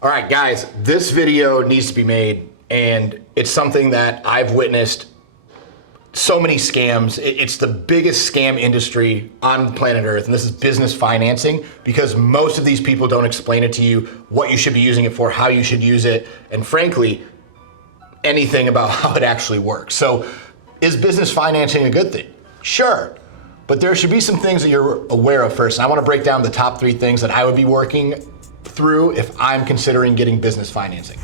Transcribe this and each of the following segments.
All right, guys, this video needs to be made, and it's something that I've witnessed so many scams. It's the biggest scam industry on planet Earth, and this is business financing, because most of these people don't explain it to you, what you should be using it for, how you should use it, and frankly, anything about how it actually works. So is business financing a good thing? Sure. But there should be some things that you're aware of first. And I want to break down the top 3 things that I would be working through if I'm considering getting business financing.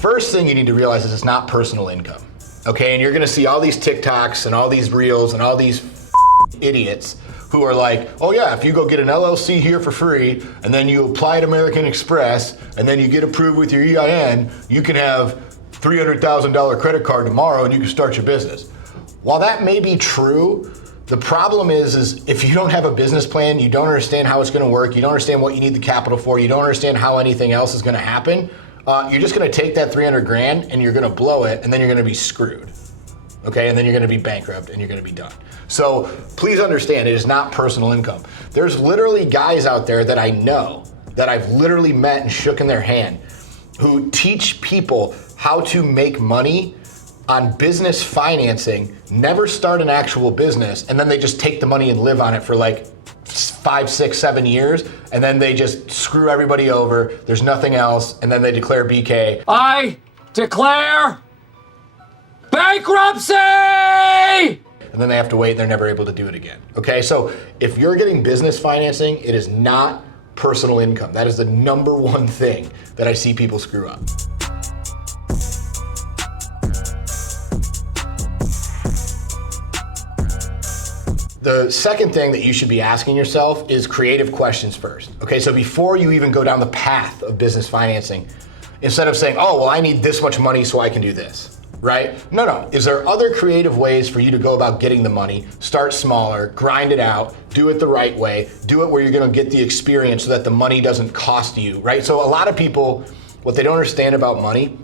First thing you need to realize is it's not personal income, okay? And you're gonna see all these TikToks and all these Reels and all these idiots who are like, oh yeah, if you go get an LLC here for free, and then you apply at American Express, and then you get approved with your EIN, you can have $300,000 credit card tomorrow and you can start your business. While that may be true, the problem is if you don't have a business plan, you don't understand how it's gonna work, you don't understand what you need the capital for, you don't understand how anything else is gonna happen, you're just gonna take that 300 grand and you're gonna blow it, and then you're gonna be screwed. Okay, and then you're gonna be bankrupt and you're gonna be done. So please understand, it is not personal income. There's literally guys out there that I know, that I've literally met and shook in their hand, who teach people how to make money on business financing, never start an actual business, and then they just take the money and live on it for like 5, 6, 7 years, and then they just screw everybody over, there's nothing else, and then they declare BK. I declare bankruptcy! And then they have to wait and they're never able to do it again. Okay, so if you're getting business financing, it is not personal income. That is the number one thing that I see people screw up. The second thing that you should be asking yourself is creative questions first. Okay, so before you even go down the path of business financing, instead of saying, oh, well, I need this much money so I can do this, right? No. Is there other creative ways for you to go about getting the money? Start smaller, grind it out, do it the right way, do it where you're gonna get the experience so that the money doesn't cost you, right? So a lot of people, what they don't understand about money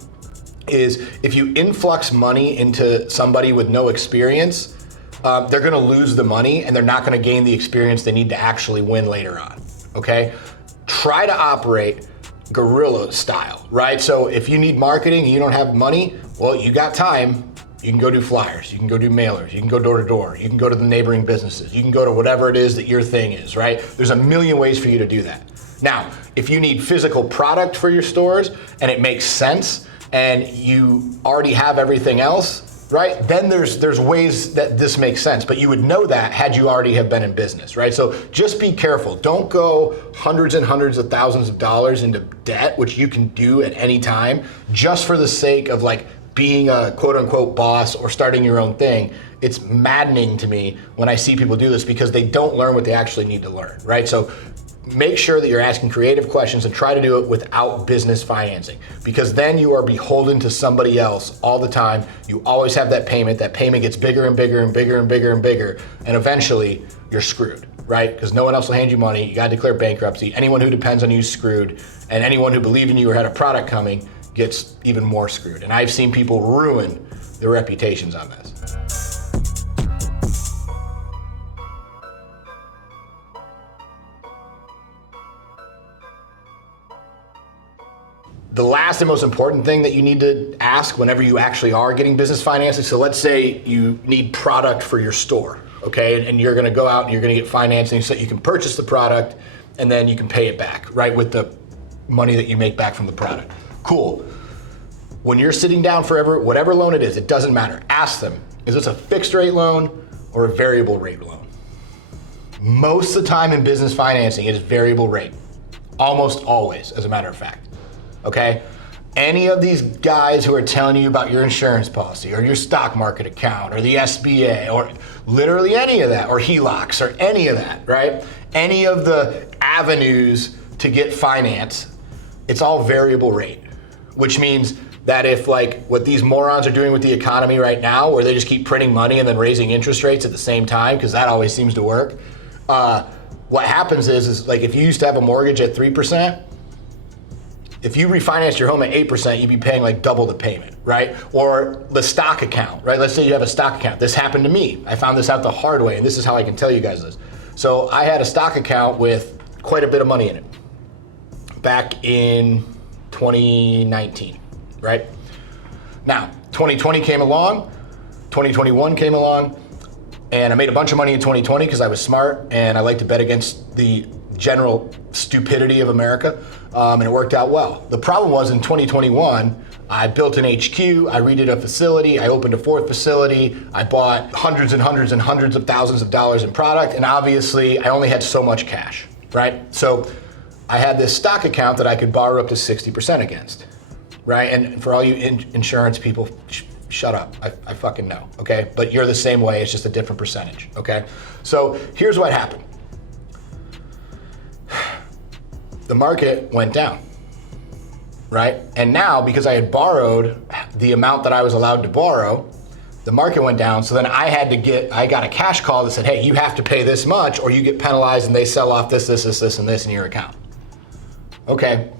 is if you influx money into somebody with no experience, they're gonna lose the money and they're not gonna gain the experience they need to actually win later on, okay? Try to operate guerrilla style, right? So if you need marketing and you don't have money, well, you got time, you can go do flyers, you can go do mailers, you can go door to door, you can go to the neighboring businesses, you can go to whatever it is that your thing is, right? There's a million ways for you to do that. Now, if you need physical product for your stores and it makes sense and you already have everything else, right? Then there's ways that this makes sense, but you would know that had you already have been in business, right? So just be careful. Don't go hundreds and hundreds of thousands of dollars into debt, which you can do at any time, just for the sake of like being a quote unquote boss or starting your own thing. It's maddening to me when I see people do this because they don't learn what they actually need to learn, right? So make sure that you're asking creative questions and try to do it without business financing, because then you are beholden to somebody else all the time. You always have that payment gets bigger and bigger and bigger and bigger and bigger, and eventually you're screwed, right? Because no one else will hand you money, you gotta declare bankruptcy, anyone who depends on you is screwed, and anyone who believed in you or had a product coming gets even more screwed. And I've seen people ruin their reputations on this. The last and most important thing that you need to ask whenever you actually are getting business financing, so let's say you need product for your store, okay? And you're gonna go out and you're gonna get financing so that you can purchase the product and then you can pay it back, right? With the money that you make back from the product. Cool. When you're sitting down for whatever loan it is, it doesn't matter. Ask them, is this a fixed rate loan or a variable rate loan? Most of the time in business financing, it is variable rate. Almost always, as a matter of fact. Okay? Any of these guys who are telling you about your insurance policy or your stock market account or the SBA or literally any of that, or HELOCs or any of that, right? Any of the avenues to get finance, it's all variable rate, which means that if like what these morons are doing with the economy right now, where they just keep printing money and then raising interest rates at the same time, because that always seems to work, what happens is like if you used to have a mortgage at 3%, if you refinance your home at 8%, you'd be paying like double the payment, right? Or the stock account, right? Let's say you have a stock account. This happened to me. I found this out the hard way, and this is how I can tell you guys this. So I had a stock account with quite a bit of money in it back in 2019, right? Now, 2020 came along, 2021 came along, and I made a bunch of money in 2020 because I was smart and I like to bet against the general stupidity of America, and it worked out well. The problem was in 2021, I built an HQ, I redid a facility, I opened a fourth facility, I bought hundreds and hundreds and hundreds of thousands of dollars in product, and obviously I only had so much cash, right? So I had this stock account that I could borrow up to 60% against, right? And for all you insurance people, shut up, I fucking know, okay? But you're the same way, it's just a different percentage, okay? So here's what happened. The market went down, right? And now, because I had borrowed the amount that I was allowed to borrow, the market went down, so then I got a cash call that said, hey, you have to pay this much or you get penalized and they sell off this, and this in your account. Okay,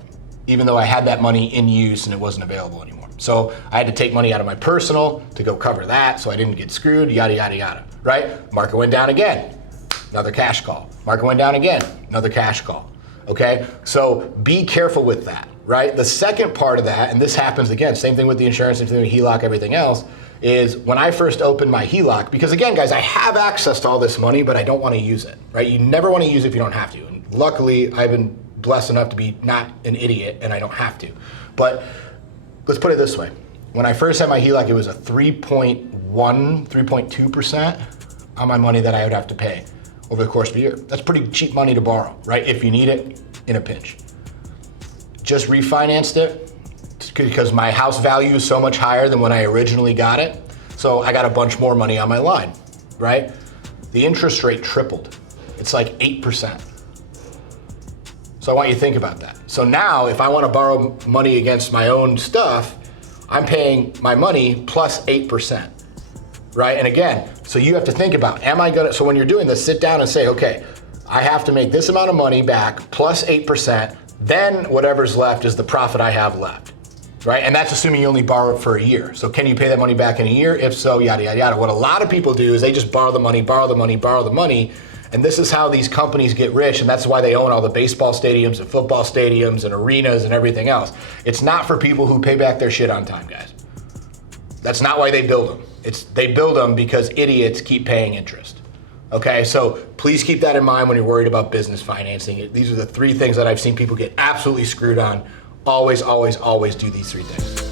even though I had that money in use and it wasn't available anymore. So I had to take money out of my personal to go cover that so I didn't get screwed, yada, yada, yada, right? Market went down again, another cash call. Market went down again, another cash call. Okay, so be careful with that, right? The second part of that, and this happens again, same thing with the insurance, same thing with HELOC, everything else, is when I first opened my HELOC, because again, guys, I have access to all this money, but I don't want to use it, right? You never want to use it if you don't have to. And luckily, I've been blessed enough to be not an idiot and I don't have to. But let's put it this way. When I first had my HELOC, it was a 3.2% on my money that I would have to pay over the course of a year. That's pretty cheap money to borrow, right? If you need it in a pinch. Just refinanced it because my house value is so much higher than when I originally got it. So I got a bunch more money on my line, right? The interest rate tripled. It's like 8%. So I want you to think about that. So now if I want to borrow money against my own stuff, I'm paying my money plus 8%. Right? And again, so you have to think about, so when you're doing this, sit down and say, okay, I have to make this amount of money back plus 8%, then whatever's left is the profit I have left, right? And that's assuming you only borrow it for a year. So can you pay that money back in a year? If so, yada, yada, yada. What a lot of people do is they just borrow the money, and this is how these companies get rich, and that's why they own all the baseball stadiums and football stadiums and arenas and everything else. It's not for people who pay back their shit on time, guys. That's not why they build them. They build them because idiots keep paying interest. Okay, so please keep that in mind when you're worried about business financing. These are the three things that I've seen people get absolutely screwed on. Always, always, always do these three things.